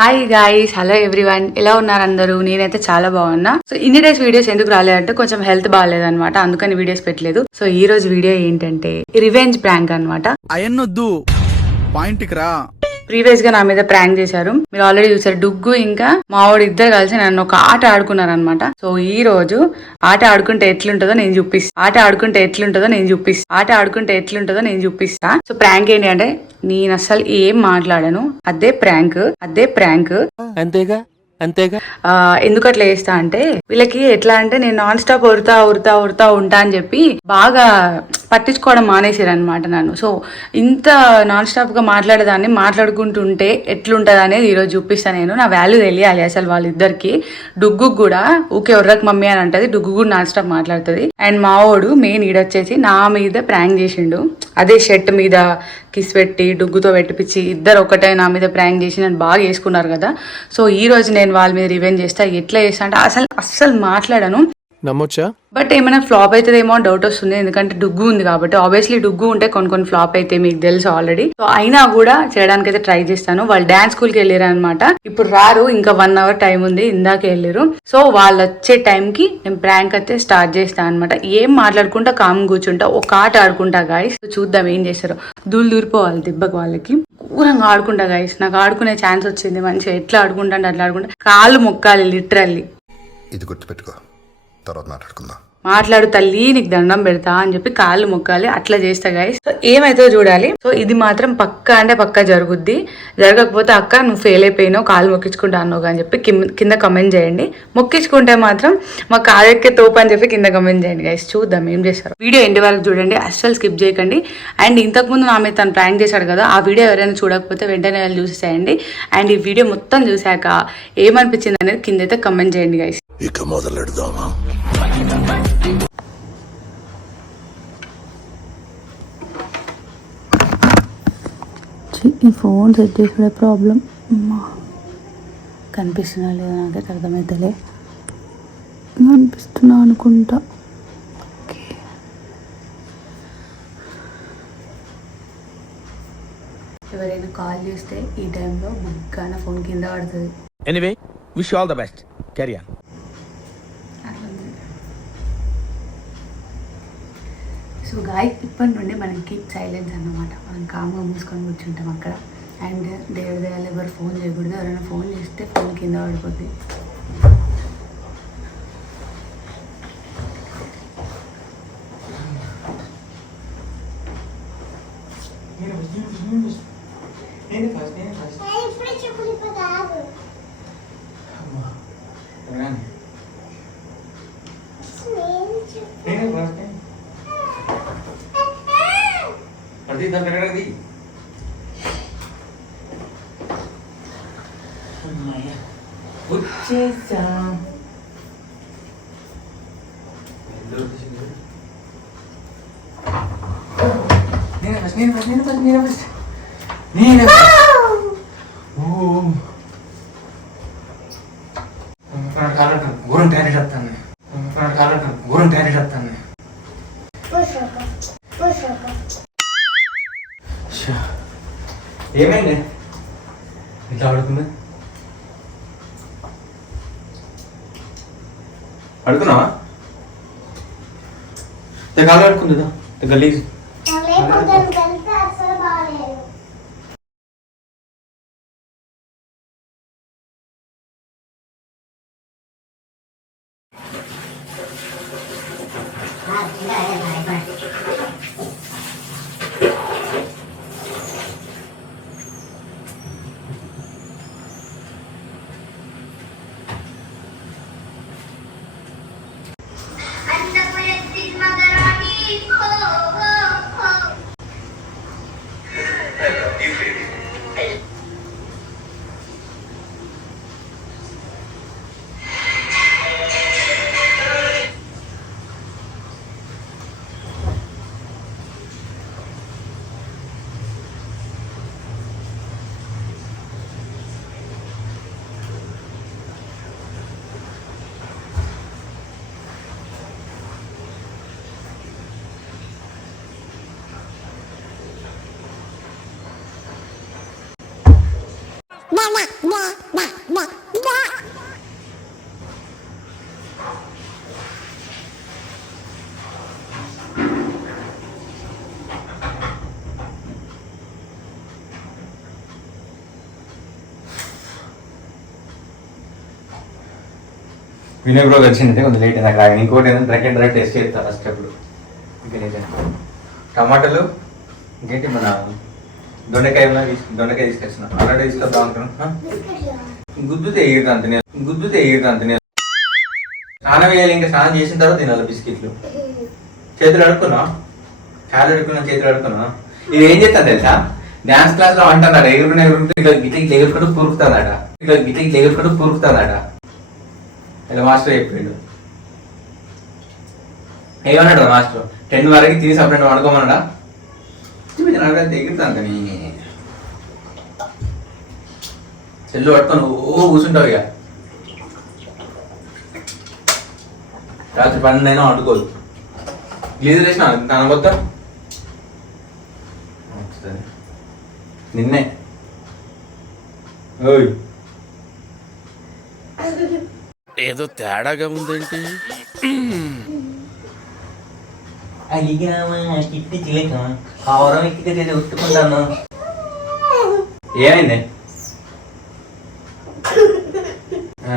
Hi guys, hello everyone, ఎలా ఉన్నారు అందరూ? నేనైతే చాలా బాగున్నా. సో ఇన్ని డేస్ వీడియోస్ ఎందుకు రాలేదంటే కొంచెం హెల్త్ బాగాలేదన్నమాట, అందుకని వీడియోస్ పెట్టలేదు. సో ఈ రోజు వీడియో ఏంటంటే రివెంజ్ ప్రాంక్ అన్నమాట. అయన్నొద్దు, పాయింట్కి రా. ప్రీవియస్ గా నా మీద ప్రాంక్ చేశారు, మీరు ఆల్రెడీ చూసారు. డుగ్గు ఇంకా మావాడు ఇద్దరు కలిసి నన్ను ఒక ఆట ఆడుకున్నారు అనమాట. సో ఈ రోజు ఆట ఆడుకుంటే ఎట్లుంటుందో నేను చూపిస్తా. సో ప్రాంక్ ఏంటి అంటే, నేను అసలు ఏం మాట్లాడను, అదే ప్రాంక్. అంతేగా ఎందుకు అట్లా చేస్తా అంటే, వీళ్ళకి ఎట్లా అంటే నేను నాన్ స్టాప్ ఉరుతా ఉంటా అని చెప్పి బాగా పట్టించుకోవడం మానేసారు అనమాట నన్ను. సో ఇంత నాన్ స్టాప్ గా మాట్లాడేదాన్ని మాట్లాడుకుంటుంటే ఎట్లుంటది అనేది ఈరోజు చూపిస్తాను. నేను నా వాల్యూ తెలియాలి అసలు వాళ్ళిద్దరికి. డుగ్గు కూడా ఊకే ఉర్రకు మమ్మీ అని అంటది, డుగ్గు కూడా నాన్ స్టాప్ మాట్లాడుతుంది. అండ్ మావోడు మెయిన్ ఈడొచ్చేసి నా మీద ప్రాంక్ చేసిండు. అదే షర్ట్ మీద కిస్ పెట్టి డుగ్గుతో పెట్టిపిచ్చి ఇద్దరు ఒకటే నా మీద ప్రాంక్ చేసి నన్ను బాగా వేసుకున్నారు కదా. సో ఈ రోజు నేను వాళ్ళ మీద రివెంజ్ చేస్తా. ఎట్లా చేస్తా అంటే అస్సలు మాట్లాడను. నమ్మొచ్చా? బట్ ఏమైనా ఫ్లాప్ అవుతుందేమో అని డౌట్ వస్తుంది, ఎందుకంటే డుగ్గు ఉంది కాబట్టి. ఆబ్వియస్లీ డుగ్గు ఉంటే కొన్ని ఫ్లాప్ అయితే మీకు తెలుసు ఆల్రెడీ. సో అయినా కూడా చేయడానికి అయితే ట్రై చేస్తాను. వాళ్ళు డాన్స్ స్కూల్ కి వెళ్ళారు అనమాట, ఇప్పుడు రారు, ఇంకా 1 hour టైం ఉంది, ఇందాకే వెళ్ళారు. సో వాళ్ళు వచ్చే టైంకి నేను ప్రాంక్ అయితే స్టార్ట్ చేస్తాను అనమాట. ఏం మాట్లాడుకుంటా కామ్ కూర్చుంటా, ఒక ఆట ఆడుకుంటా గాయస్. చూద్దాం ఏం చేస్తారో. దూరిపోవాలి దెబ్బకి వాళ్ళకి. ఘోరంగా ఆడుకుంటా గాయస్. నాకు ఆడుకునే ఛాన్స్ వచ్చింది మంచిగా. ఎట్లా ఆడుకుంటా అంటే అట్లా ఆడుకుంటా, కాళ్ళు మొక్కాలి లిటరల్లీ. ఇది గుర్తుపెట్టుకో, తర్వాత మాట్లాడుకుందాం. మాట్లాడు తల్లి, నీకు దండం పెడతా అని చెప్పి కాళ్ళు మొక్కాలి, అట్లా చేస్తా గాయస్. సో ఏమైతే చూడాలి. సో ఇది మాత్రం పక్కా అంటే పక్కా జరుగుద్ది. జరగకపోతే అక్క నువ్వు ఫెయిల్ అయిపోయినావు, కాళ్ళు మొక్కించుకుంటా అన్నావు అని చెప్పి కింద కమెంట్ చేయండి. మొక్కించుకుంటే మాత్రం మా కాళ్ళెక్కే తోపు అని చెప్పి కింద కమెంట్ చేయండి గాయస్. చూద్దాం ఏం చేస్తారు. వీడియో ఎండ్ వరకు చూడండి, అస్సలు స్కిప్ చేయకండి. అండ్ ఇంతకుముందు నా మీద తను ప్రాంక్ చేశాడు కదా, ఆ వీడియో ఎవరైనా చూడకపోతే వెంటనే వెళ్ళి చూసేయండి. అండ్ ఈ వీడియో మొత్తం చూశాక ఏమనిపించింది అనేది కింద అయితే కమెంట్ చేయండి గాయస్. ఇక మొదలెడదామా? ఈ ఫోన్ సెట్ చేసుకునే ప్రాబ్లం కనిపిస్తున్నా లేదా నాకైతే అర్థమవుతలే. కనిపిస్తున్నా అనుకుంటా. ఓకే, ఎవరైనా కాల్ చేస్తే ఈ టైంలో బుక్గా నా ఫోన్ కింద పడుతుంది. Anyway, wish all the best. Carry on. So guys, ఇప్పటి నుండి మనం కీప్ సైలెన్స్ అన్నమాట. మనం కామ్గా మూసుకొని కూర్చుంటాం అక్కడ. అండ్ దేవుడి దయాలు ఎవరు ఫోన్ చేయకూడదు. ఎవరైనా ఫోన్ చేస్తే ఫోన్ కింద పడిపోద్ది. ఏమైంది ఇట్లా ఆడుతున్నా? అడుగుతున్నావా? కాలు ఆడుకుందా గలీజ్. వినయ్ బ్రో వచ్చిందంటే కొంచెం లేట్ నాకు రాగా ఇంకోటి ఏదైనా డ్రగ్ టెస్ట్ చేస్తా ఫస్ట్ అప్పుడు ఇంకా టమాటాలు ఇంకేంటి మన దొండకాయ దొండకాయ తీసుకొచ్చిన ఆల్రెడీ తీసుకొద్దాం అనుకున్నాను. గుద్దుతే ఎగిరితే స్నానం వేయాలి, ఇంకా స్నానం చేసిన తర్వాత తినాలి బిస్కెట్లు. చేతులు అడుక్కున్నా, కాళ్ళు అడుక్కున్నా, చేతులు అడుక్కున్నా. ఇది ఏం చేస్తాను తెలుసా, డాన్స్ క్లాస్ లో అంటున్నాడు ఎగురుకుంటూ ఇట్లా గిట్లకి ఎగురుకుంటూ పురుకుతుందట. ఇలా మాస్టర్ చెప్పాడు. ఏమన్నాడు మాస్టర్ 10 వరకు తిని సపరేట్ వండుకోమన్నాడా? ఎగురుతాను కానీ చెల్లు పట్టుకొని కూర్చుంటావు. ఇక రాత్రి 12 అయినా వండుకోదు. గ్లీజర్ వేసిన తన మొత్తం నిన్నే ఓయ్ ఏదో తేడాగా ఉందేంటి? ఉట్టుకుంటాను. ఏమైంది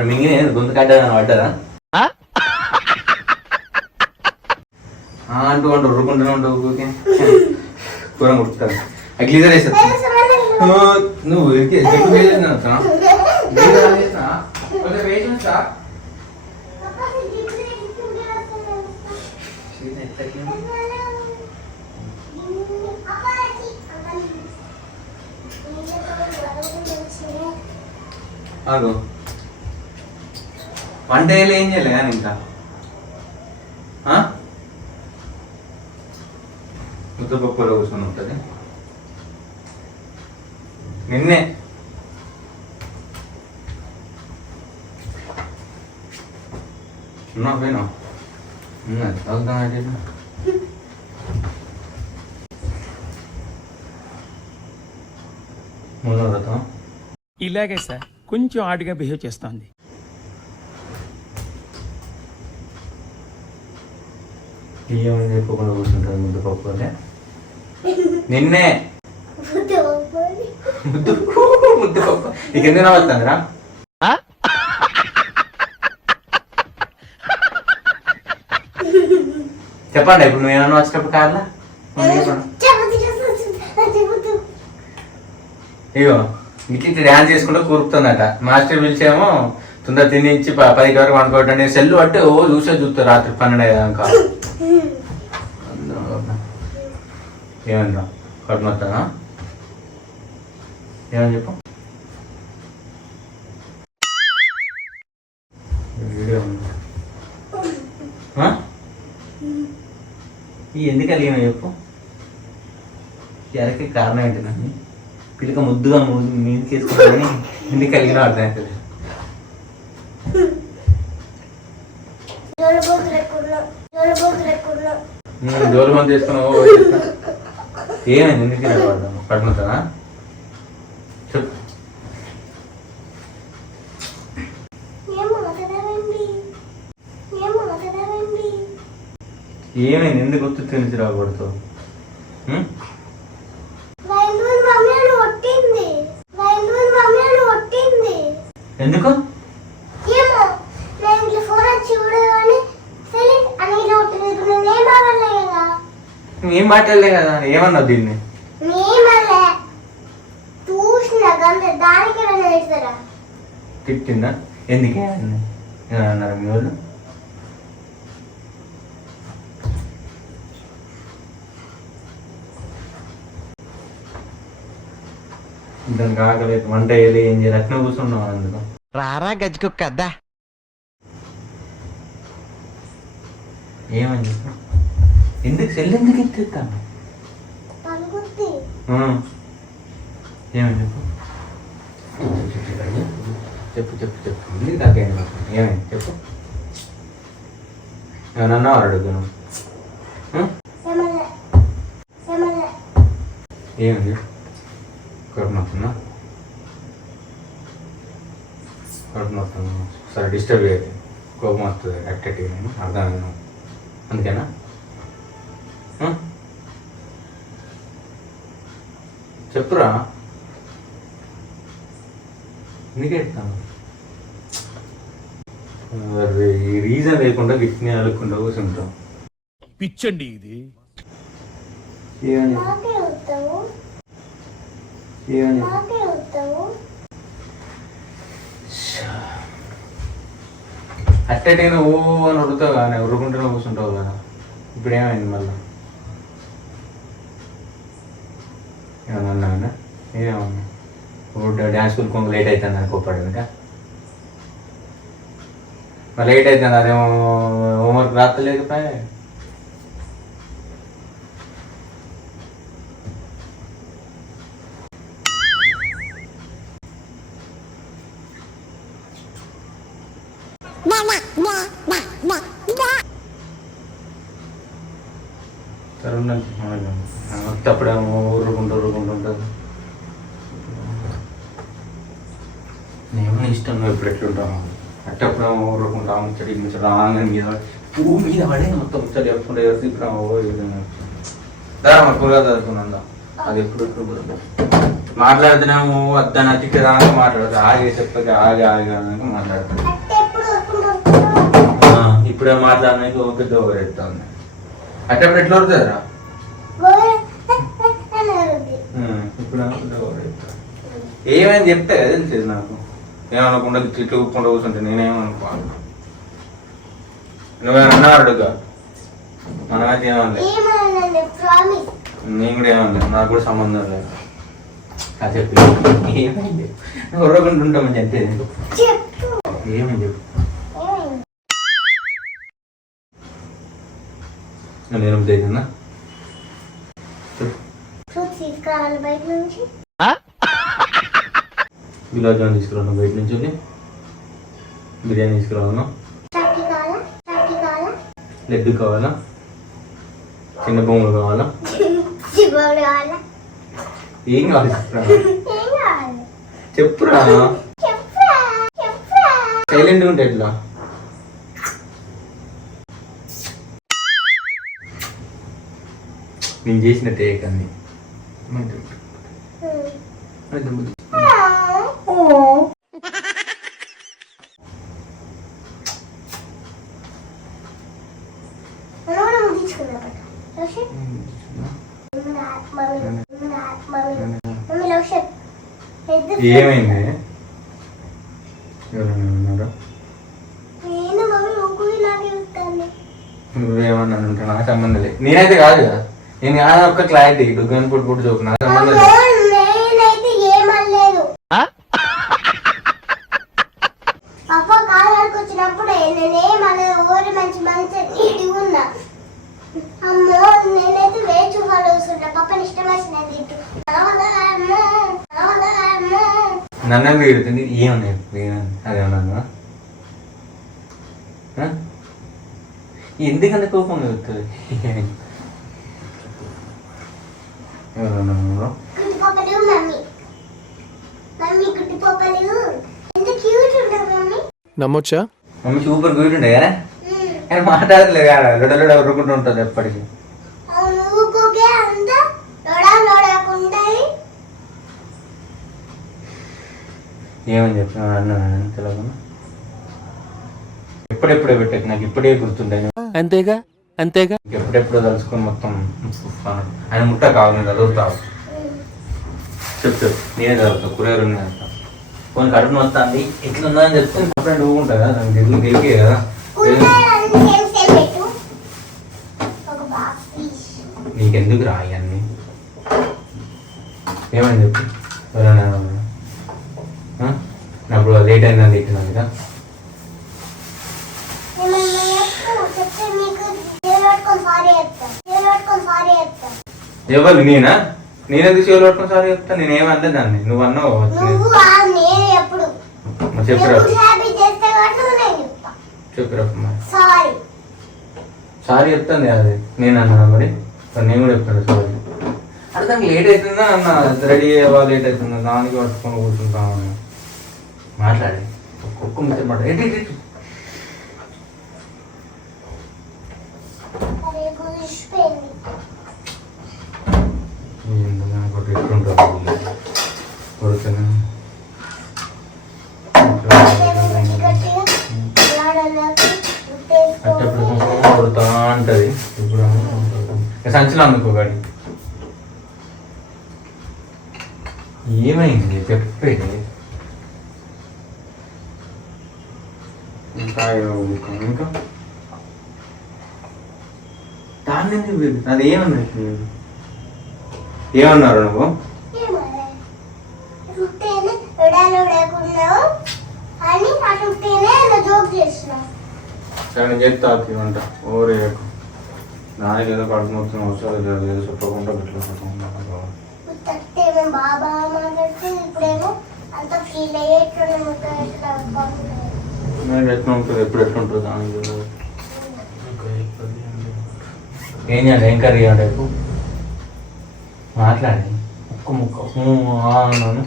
మింగిన గొంతు కట్టాలని పడ్డారా అంటూ ఉరుకుంటూనే ఉండవు కూర ముడుతారు. గ్లీజర్ వేసేది నువ్వు అదో వంట ఏం చేయలే కానీ ఇంకా ముద్దపప్పులో కూర్చొని ఉంటుంది. నిన్నే ఉన్నా పోయినా చదువుతాను. మూడో వ్రతం ఇలాగే సార్ కొంచెం ఆడుగా బిహేవ్ చేస్తోంది. ఏమని చెప్పుకుండా కూర్చుంటుంది ముద్దపప్పు అనే నిన్నే ముద్దపప్పు నీకు ఎందుకు నవ్వుతుందిరా? చెప్పండి ఇప్పుడు నువ్వు ఏమన్నా వచ్చేటప్పుడు కార్లా ఇగో ఇట్లా డ్యాన్స్ చేసుకుంటూ కూరుకుతుందట. మాస్టర్ పిలిచేమో తొందర తినించి 10 వరకు వండుకోవటం. నేను సెల్లు పట్టి చూస్తా రాత్రి 12 అయ్యాక. ఏమన్నా కడుమొత్తానా ఏమని చెప్పు. ఎందుకు కలిగిన చెప్పు. ఎరకి కారణం ఏంటిదని పిల్లక ముద్దుగా మీదకి వేసుకుంటామని ఎందుకు కలిగిన అర్థం అవుతుంది. జోలు మంది తీసుకున్నావు ఏమైంది ఎందుకు పడదాం పడుతుందా చెప్పు. ఏమైంది ఎందుకు గుర్తు తెలిసి రాకూడతావు? ఎందుకు ఏం మాట్లాడలే కదా. ఏమన్నావు దీన్ని? తిట్టిందా? ఎందుకే అన్నారు మీ వాళ్ళు? దానికి ఆకలేదు, వంట వేయాలి, ఏం చేయాలి అట్లా కూర్చున్నావు. అందులో రారా గజ్జుకుక్క అద్దా ఏమని చెప్పు. ఎందుకు సెల్ ఎందుకు ఎత్తిస్తాను? ఏమని చెప్పు చెప్పు చెప్పు చెప్పు ఎందుకు దాకైంది? ఏమైంది చెప్పు. ఏమన్నా అడుగుతాను. ఏమని చెప్పు. కడుపునొస్తుందా? కడుపు మొత్తం సరే డిస్టర్బ్ చేయదు, కోపం వస్తుంది అట్టటి అర్థమైంది. అందుకేనా చెప్పురా, ఎందుకే చెప్తాను? ఈ రీజన్ లేకుండా గిట్ని అలుక్కుండా కూర్చుంటాం. పిచ్చండి ఇది. ఏమని ఏమని అట్టటి నువ్వు అని ఉరుతావు కానీ ఉరుకుంటూనే కూర్చుంటావు కదా. ఇప్పుడు ఏమైంది మళ్ళీ? ఏమన్నా నేనేమన్నా డ్యాన్స్ స్కూల్ కొంచెం లేట్ అవుతుంది అని కోపాడు ఇంకా లేట్ అవుతుంది. అదేమో హోంవర్క్ రాస్తలేకపోయా. సరే ఉండండి, అప్పుడేమో ఊరుకుంటుంటుంది. నేను ఇష్టం నువ్వు ఇప్పుడు ఎట్లుంటావు అట్టప్పుడేమో ఊరుకుంటాం ముచ్చడి ముచ్చడి రాగానే మీద పువ్వు మీద పడే మొత్తం ముచ్చడి చెప్పుకుంటే ఇప్పుడు దారా మా కూరగా చదువుకున్నా అది ఎప్పుడు మాట్లాడుతున్నాము వద్దని అతికి రాగా మాట్లాడతాను. ఆగే చెప్పక ఆగి ఆగాక మాట్లాడతాను. ఇప్పుడే మాట్లాడడానికి ఒక పెద్ద ఓవరెత్తా ఉంది. అట్టప్పుడు ఎట్లా వరుతుందిరా? ఇప్పుడు ఏమైంది చెప్తే కదా తెలిసేది నాకు. ఏమనకుండా తిట్లు ఊపుకుండా కూర్చుంటే నేనేమనుకోవాలి. నువ్వేమన్నా అడుగుగా మనమైతే ఏమనలేదు. నేను కూడా ఏమనలేదు, నాకు కూడా సంబంధం లేదు. అది చెప్పి ఏమైంది ఉర్రకుండా ఉంటామని చెప్పేది. ఏమైంది చెప్పు. నేను చేసిందా గులాబ్ జామున్ తీసుకురాను బయట నుంచి, బిర్యానీ తీసుకురావాలా, లడ్డు కావాలా, చిన్న బొమ్మలు కావాలా, ఏం కావాలి చెప్పురా. సైలెంట్గా ఉంటే ఎట్లా? నేను చేసిన టేక్ అన్ని ఏమైంది? ఎవరైనా ఉన్నారా? నువ్వేమన్నా ఉంటా నాకు సంబంధం లేదు. నేనైతే కాదు కదా, నేను కాదు ఒక్క క్లారిటీ డుగ్గని పుట్టు చూపు నాకు సంబంధం లేదు. నన్ను తిడుతుంది ఏమన్నా అదేమన్నా ఎందుకంత కోపం కలుగుతుంది? నమ్మొచ్చా? మమ్మీ సూపర్ క్యూట్ ఉండే కదా, కానీ మాట్లాడలేదు కదా, లొడలుడ ఉరుకుంటూ ఉంటుంది ఎప్పటికీ. ఏమని చెప్పిన అన్నా తెలియకుండా ఎప్పుడెప్పుడే పెట్టేది నాకు ఇప్పుడే గుర్తుండే. అంతేగా అంతేగా ఎప్పుడెప్పుడో తలుచుకొని మొత్తం ఆయన ముట్ట కావాలి చదువుతావు. చెప్పు నేనే చదువుతావు, కూరగాయలు ఉన్నాయి కొన్ని కడుపు వస్తుంది ఎట్లుందా అని చెప్తే అప్పుడు ఉంటుంది కదా, దానికి ఎదురు గెలికే కదా. నీకెందుకు రా ఇవన్నీ? ఏమని చెప్పి నాకు లేట్ అయిందని తిట్టినా కదా. ఎవరు నేనా? నేనెందుకు చేతులు పట్టుకుని సారీ చెప్తా? నేనేమన్నా దాన్ని నువ్వు అన్నావు. చెప్పురా చెప్పురా సారీ చెప్తాను అది నేను అన్నా. మరి నేను కూడా చెప్తాను సారీ. అంటే దానికి లేట్ అవుతుందా అన్న, రెడీ అయ్యేవా లేట్ అవుతుందా, దానికి పట్టుకొని కూర్చుంటామని మాట్లాడి కుక్క ముచ్చట మాట ఏంటి కొడుతా అంటది ఇప్పుడు సంచిలో అందుకోగాడి ఏమైంది చెప్పేది ఇంకా ఇంకా దాన్ని అది ఏమన్నారు నువ్వు సరే చెప్తా అంట ఓరే దానికి ఏదో కడుపు మొత్తం అవసరం ఏదో చెప్పకుండా ఎట్లా ఉంటుంది ఎప్పుడు ఎట్లుంటుంది దానికి ఏం చేయాలి ఏం కర్రీ అంటే మాట్లాడి ముక్క అన్నాను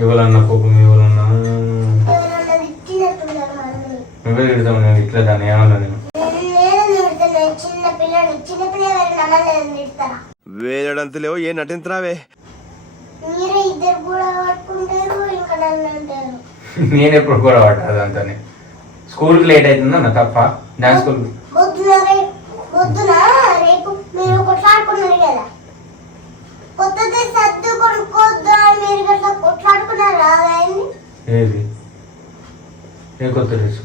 ఎవరన్నా కోపం ఎవరన్నా నువ్వే తిడతావు నేను ఇట్లా దాన్ని ఏమన్నా నేను వేయడంతలేవు ఏ నటించరావే నేను ఎప్పుడు కూడా పట్టదు అంతనే స్కూల్కి లేట్ అవుతుందన్న తప్ప డాన్స్ స్కూల్ రేపు మీరు కొట్లాడుకున్నారు కదా కొత్తది సర్దు కొనుక్కోద్దు అని మీరు గట్లా కొట్లాడుకున్నారా ఏది ఏ కొత్త డ్రెస్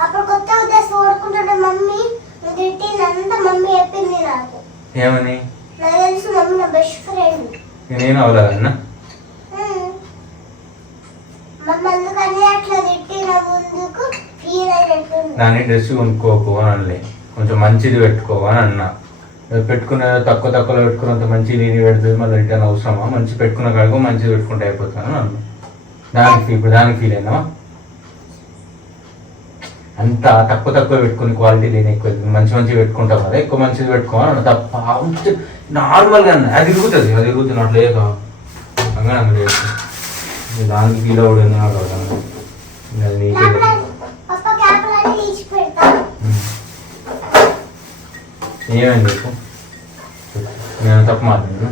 అప్పుడు కొత్త డ్రెస్ కొనుక్కుంటుంటే మమ్మీ తిట్టిందంతా మమ్మీ చెప్పింది నాకు ఏమని నాకు తెలుసు మమ్మీ నా బెస్ట్ ఫ్రెండ్ నేను అవలేదన్నా మమ్మీ అందుకని అట్లా తిట్టిన ముందుకు ఫీల్ అయినట్టుంది దాన్ని డ్రెస్ కొనుక్కోకు అని అనలే కొంచెం మంచిది పెట్టుకో అని అన్నా పెట్టుకునే తక్కువలో పెట్టుకున్నంత మంచి నేను పెడుతుంది మళ్ళీ రిటర్న్ అవసరమా మంచి పెట్టుకున్న కాడికి మంచిది పెట్టుకుంటే అయిపోతాను అన్నా దానికి ఫీల్ అయినావా అంత తక్కువ పెట్టుకుని క్వాలిటీ లేని ఎక్కువ మంచి పెట్టుకుంటాం కదా ఎక్కువ మంచిది పెట్టుకోవాలి తప్ప నార్మల్గా అది తిరుగుతుంది అట్లే అంగడి దానికి ఫీల్ అవ్వడం అది నీకే ఏమైంది చెప్పు నేను తప్పు మాట్లాడినా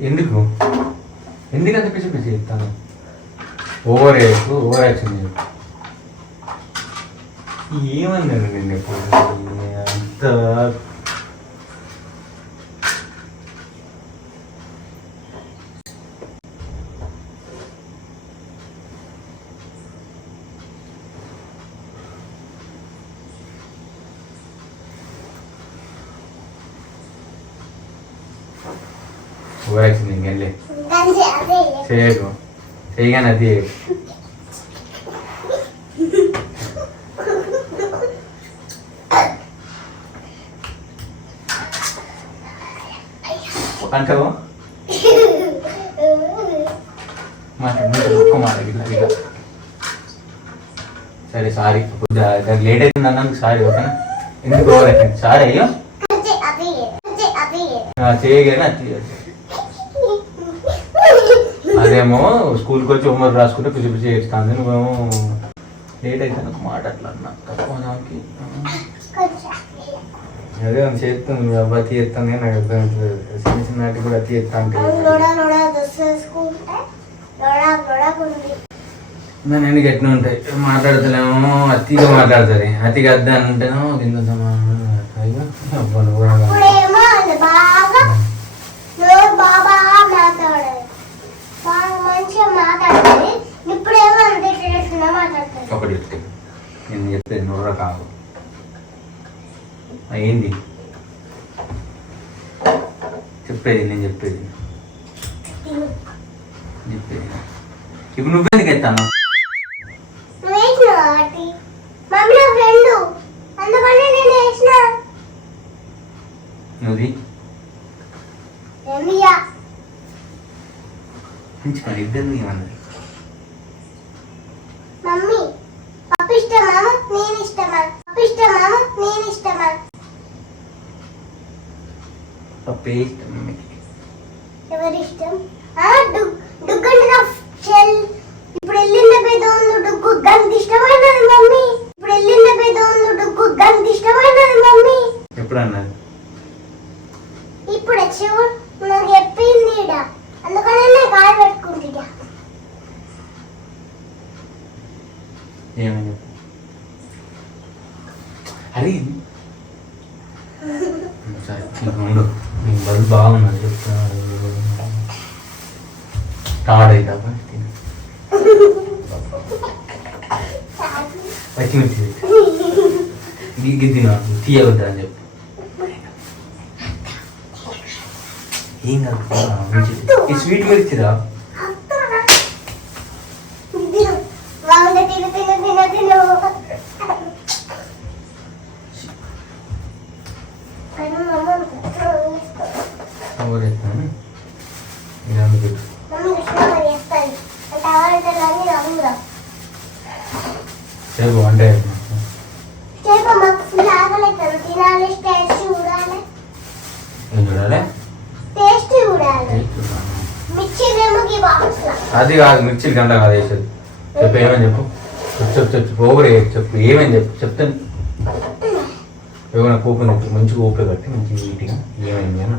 ఎందుకంత పిచ్చి చెప్తాను ఓవర్ యాక్షన్ ఏమన్నాను నేను ఎప్పుడు అంత ఓవర్ యాక్షన్ ఇంకెళ్ళి చేయకు చేయగానే అది అంటావు మాట సరే సారీ లేట్ అవుతుంది అన్నాను సారీ ఓకేనా ఎందుకు ఓవర్ అవుతుంది సారీ అయ్యో చేయగానే అది అదేమో స్కూల్కి వచ్చి హోంవర్క్ రాసుకుంటే పిచ్చి చేస్తాను నువ్వేమో లేట్ అయితే నాకు మాట అట్లా అన్నా తక్కువ నాకు అదే చేస్తాను అబ్బా అతి చేస్తాను నాకు అర్థం చిన్న చిన్న నాటికి కూడా అతి చేస్తా అంటే నేను ఎట్లా ఉంటాయి మాట్లాడతలేమో అతిగా మాట్లాడుతుంది అతిగా అద్దా అని ఉంటేనో కింద అబ్బా నువ్వు ఒకటి చెప్తే నేను చెప్పేది నూర కాదు ఏంది చెప్పేది నేను చెప్పేది ఇప్పుడు నువ్వెందుకు ఎత్తాను నువ్వు మరి ఇద్దరు ఏమన్నది మమ్మీ పప్పు ఇష్టమా నేను ఇష్టమా పప్పు ఇష్టమా నేను ఇష్టమా పప్పే ఇష్టం మమ్మీకి. ఎవరి ఇష్టం? డుగ్గు అంటే నా చెల్. ఇప్పుడు వెళ్ళిన పెద్దోళ్ళు డుగ్గు గంత ఇష్టమైనది మమ్మీ. ఇప్పుడు వెళ్ళిన పెద్దోళ్ళు డుగ్గు గంత ఇష్టమైనది మమ్మీ. ఎప్పుడు అన్నది? ఇప్పుడు చెవు నాకు చెప్పింది ఈడ. అందుకనే నేను కాలు పెట్టుకుంటా. ఏమని? అరే సరే ఉండు, నీకు బదులు బాగున్నది చెప్తాను. టమాటా అవుతా పచ్చిమిర్చి గిగ్గి తిన తీయవద్దా అని చెప్పు. ఏం కాదు ఈ స్వీట్ మిర్చిరా. బాగుంది. తిను తిను తిను తిను. ఓరేస్తాను ఇదంతా పెట్టు. మమ్మీ కృష్ణ చేస్తాను. టమాటా రంగురా. రేపు వంట చేప మాకు ఫుల్ ఆకలిస్తుంది. తినాలి, టేస్ట్ చూడాలి. ఏం చూడాలి? టేస్ట్ చూడాలి. మిర్చిలేమో ఈ బాక్స్ లా. అది కాదు, మిర్చిలు గంట కాదు వేసేది. చెప్పు ఏమని చెప్పు. చెప్పు చెప్పు ఓవర్ చెప్పు ఏమని చెప్పు. చెప్తాను ఏమైనా కూపన్ చెప్పు. మంచిగా ఓపిక కట్టి మంచిగా నీట్గా ఏమైంది అని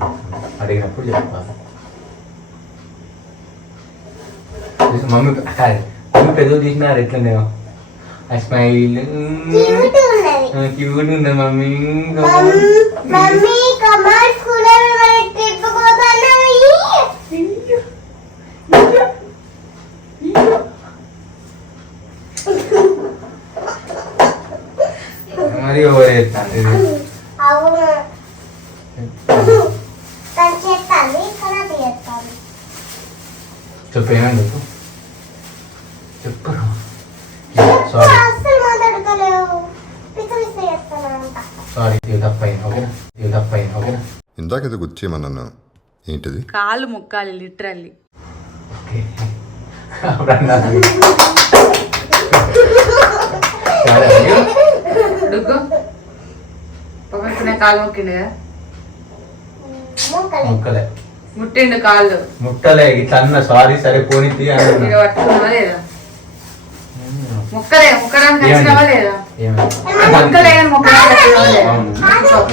అడిగినప్పుడు చెప్పాలి. మమ్మీ మమ్మీ పెద్ద తీసినారు ఎట్లనే ఆ స్మైల్ క్యూట్ ఉన్నది. క్యూట్ ఉంది మమ్మీ. మమ్మీ కమర్ స్కూల్ ట్రిప్ పోతున్నాయి. మరి ఓవర్ చేస్తాను ఇది. అవును తను చేస్తాను కదా చేస్తాను. చెప్పు ఏమని చెప్పు. చెప్పు సారీ అస్సలు మాట్లాడతలేవు. పిచ్చలిస్తే చేస్తానంట. సారీ ఇది తప్పైంది ఓకేనా. ఇది తప్పైంది ఓకేనా. ఇందాక ఇది గుర్చేయమన్నాను. ఏంటిది? కాళ్ళు మొక్కాలి లిటరల్లీ. ఓకే అప్పుడు అన్నది. సరే అయ్యో. డుగ్గు పక్కన కాలు మొక్కిండు కదా. మొక్కలే. ముక్కలే ముట్టిండు కాళ్ళు. ముట్టలే ఇట్లా అన్న సారీ సరే పోనీ తీ మీరు అన్న. పట్టుకున్నావా లేదా? మొక్కలే మొక్కడానికి వచ్చినావా లేదా? ఏమైంది? మొక్కలే కానీ మొక్కడానికి వచ్చినావా లేదా? అవును.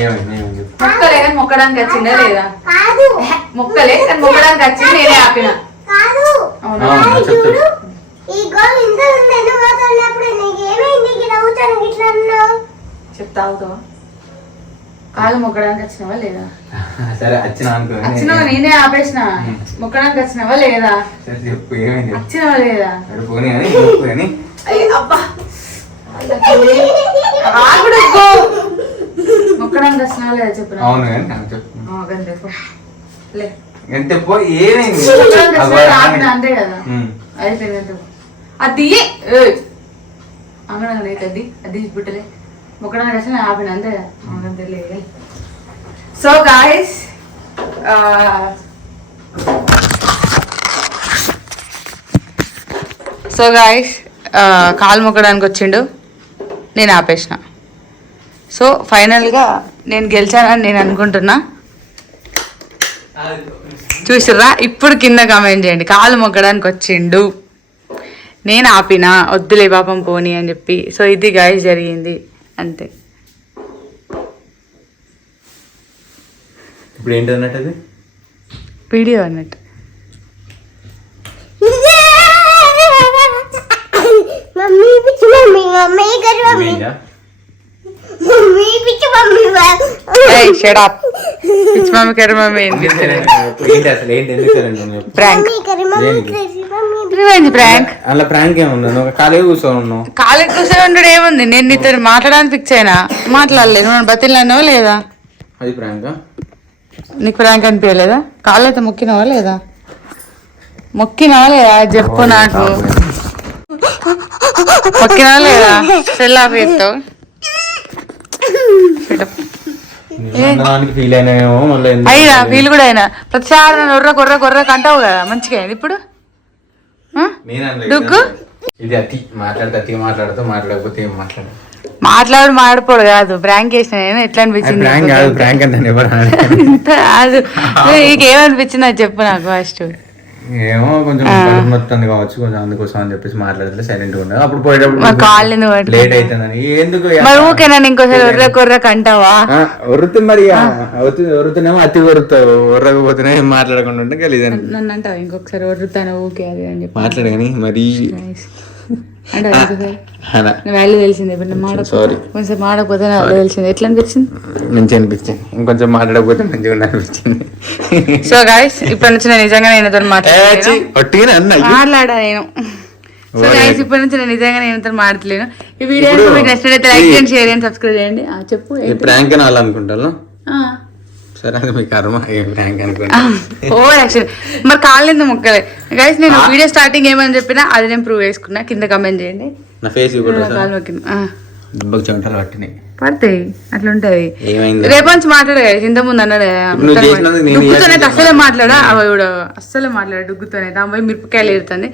ఏమైంది ఏమైంది చెప్పు. మొక్కలే కానీ మొక్కడానికి వచ్చిందా లేదా? కాదు మొక్కలే కానీ మొక్కడానికి వచ్చింది నేనే ఆపిన. కాదు. అవునా? అవును, చెప్పు చెప్పు. ఈ గోల్ ఇంత ఉంది. ఎందుకు మాట్లాడినప్పుడు నీకు ఏమైంది? నీకు నవ్వుతాను ఇట్లా అన్నావు. చెప్తా అవుతావా? కాళ్ళు మొక్కడానికి వచ్చినావా లేదా? సరే వచ్చినా అనుకో. వచ్చినావా? నేనే ఆపేసిన. మొక్కడానికి వచ్చినావా లేదా? సరే చెప్పు ఏమైంది చెప్పు. వచ్చినావా లేదా? సరే పోనీ అని చెప్పు అని. అబ్బా ఆగుడు మొక్కడానికి వచ్చినావా లేదా చెప్పు. అవును కానీ నాకు చెప్పు. లే ఎంత పో ఏమైంది. మొక్కడానికి వచ్చినా ఆపిన అంతే కదా. ఉమ్. అయిపోయింది అంతే. అది అంగడంగా అది అది బిట్టలే మొక్కడానికి వచ్చిన ఆపిన అంతే కదా. అంతే లేదు. సో గాయస్ కాలు మొక్కడానికి వచ్చిండు, నేను ఆపేసిన. సో ఫైనల్గా నేను గెలిచానని నేను అనుకుంటున్నా. చూసిర్రా? ఇప్పుడు కింద కామెంట్ చేయండి. కాలు మొక్కడానికి వచ్చిండు, నేను ఆపిన, వద్దులే పాపం పోనీ అని చెప్పి. సో ఇది గాయస్ జరిగింది అంతే. ఇప్పుడు ఏంటి అన్నట్టు అది వీడియో అన్నట్టు. మమ్మీ పిచ్చి మమ్మీ. మమ్మీ గారు మమ్మీ. మమ్మీ పిచ్చి మమ్మీ. Shut up. పిచ్చి మమ్మీ కర్రీ మమ్మీ ఏంది? ఏంటి అసలు ఏంటి ఎందుకు prank. Mummy curry mummy crazy mummy. ఏమైంది ప్రాంక్? అలా ప్రాంక్ ఏముంది? నువ్వు ఖాళీ కూర్చొని ఉన్నావు. కాలేజ్ కూర్చొని ఉండడు ఏముంది? నేను నీతో మాట్లాడడానికి ఫిక్స్ అయినా, మాట్లాడలేదు. నువ్వు బతిలానో లేదా? అది ప్రాంక్. నీకు ప్రాంక్ అనిపించలేదా? కాళ్ళు అయితే మొక్కినావా లేదా? మొక్కినావా లేదా చెప్పు నాకు. మొక్కినావా లేదా? సెల్ ఆఫ్ చేస్తావు. ఫీల్ అయినాయేమో మళ్ళీ. అయినా ఫీల్ కూడా అయినా. ప్రతిసారి నన్ను కొర్ర అంటావు కదా. మంచిగా అయింది ఇప్పుడు. డుగ్గు ఇది అతి మాట్లాడితే అతిగా మాట్లాడుతూ మాట్లాడకపోతే ఏం మాట్లాడ మాడిపోడు కాదు ప్రాంక్ చేసిన నేను ఎట్లా అనిపించింది ప్రాంక్ కాదు, ప్రాంక్ అంటే ఎవరు ఇంత కాదు నీకేమనిపించింది అది చెప్పు నాకు ఫస్ట్. ఏమో కొంచెం కడుపు నొత్తుంది కావచ్చు, కొంచెం అందుకోసం అని చెప్పేసి మాట్లాడితే సైలెంట్ గా ఉండదు. అప్పుడు పోయేటప్పుడు కాళ్ళు లేట్ అవుతుందని ఎందుకు మరి ఊకేనా ఇంకోసారి ఒర్రకు అంటావా? ఒరుతుంది మరి, ఒరుతున్నామో అతి ఒరుతావు, ఒర్రకపోతేనే మాట్లాడకుండా ఉంటే గలీజని నన్ను అంటావు ఇంకొకసారి ఒర్రుతాను ఊకే అది అని చెప్పి మాట్లాడగాని మరి అంటే వాల్యూ తెలిసింది. ఇప్పుడు సారీ కొంచెం మాడకపోతే వాల్యూ తెలిసింది. ఎట్లా అనిపించింది? మంచి అనిపించింది, ఇంకొంచెం మాట్లాడకపోతే మంచిగా అనిపించింది. సో గైస్ ఇప్పటి నుంచి నేను నిజంగా నేను మాట్లాడా నేను. సో గైస్ ఇప్పటి నుంచి నేను నిజంగా నేను మాట్లాడలేను. ఈ వీడియో మీకు నచ్చినట్లయితే లైక్ చేయండి, షేర్ చేయండి, సబ్స్క్రైబ్ చేయండి. చెప్పు ప్రాంక్ అని అనుకుంటాను. సరే అది మీ కర్మ, ప్రాంక్ అనుకుంటా. మరి కాలేదు మొక్కలే గైస్. నేను వీడియో స్టార్టింగ్ ఏమని చెప్పినా అది నేను ప్రూవ్ చేసుకున్నా. కింద కమెంట్ చేయండి. నా ఫేస్ పడతాయి అట్లా ఉంటది. ఏమైంది రేపు నుంచి మాట్లాడు ఇంత ముందు అన్నాడు డుగ్గుతోనైతే అస్సలే మాట్లాడా, అవి అస్సలే మాట్లాడు డుగ్గుతోనైతే అమ్మాయి మిరపకాయలు ఏరుతుంది.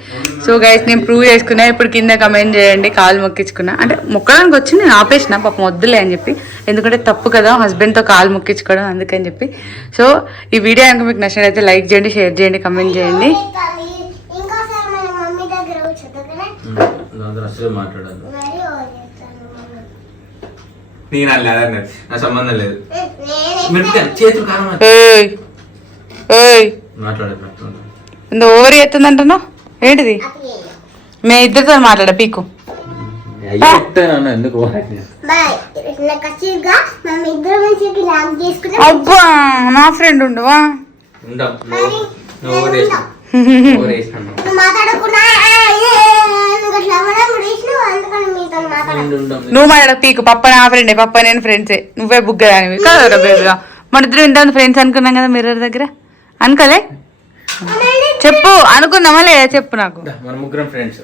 సో గైస్ నేను ప్రూవ్ చేసుకున్నా. ఇప్పుడు కింద కమెంట్ చేయండి. కాలు మొక్కించుకున్నా అంటే మొక్కడానికి వచ్చి నేను ఆపేసిన పాపం వద్దులే అని చెప్పి, ఎందుకంటే తప్పు కదా హస్బెండ్తో కాలు మొక్కించుకోవడం, అందుకని చెప్పి. సో ఈ వీడియో కనుక మీకు నచ్చినట్లయితే లైక్ చేయండి, షేర్ చేయండి, కమెంట్ చేయండి. ఇంకోసారి మన మమ్మీ దగ్గర మాట్లాడాలి నేను అన్నాడు, నా సంబంధం లేదు. చేతులు ఓవర్ చేస్తుందంటున్నా ఏంటిది? మేము ఇద్దరితో మాట్లాడా పీకు. అబ్బా నా ఫ్రెండ్ ఉండవా? నువ్వు మాట్లాడ పీకు. పప్ప నా ఫ్రెండే, పప్ప నేను ఫ్రెండ్సే, నువ్వే బుక్ కదా కదా బేబీగా. మన ఇద్దరు ఇంత ఫ్రెండ్స్ అనుకున్నాం కదా మిర్రర్ దగ్గర, అనుకోలే? చెప్పు అనుకుందామా లేదా చెప్పు నాకు. ముగ్గురం ఫ్రెండ్స్.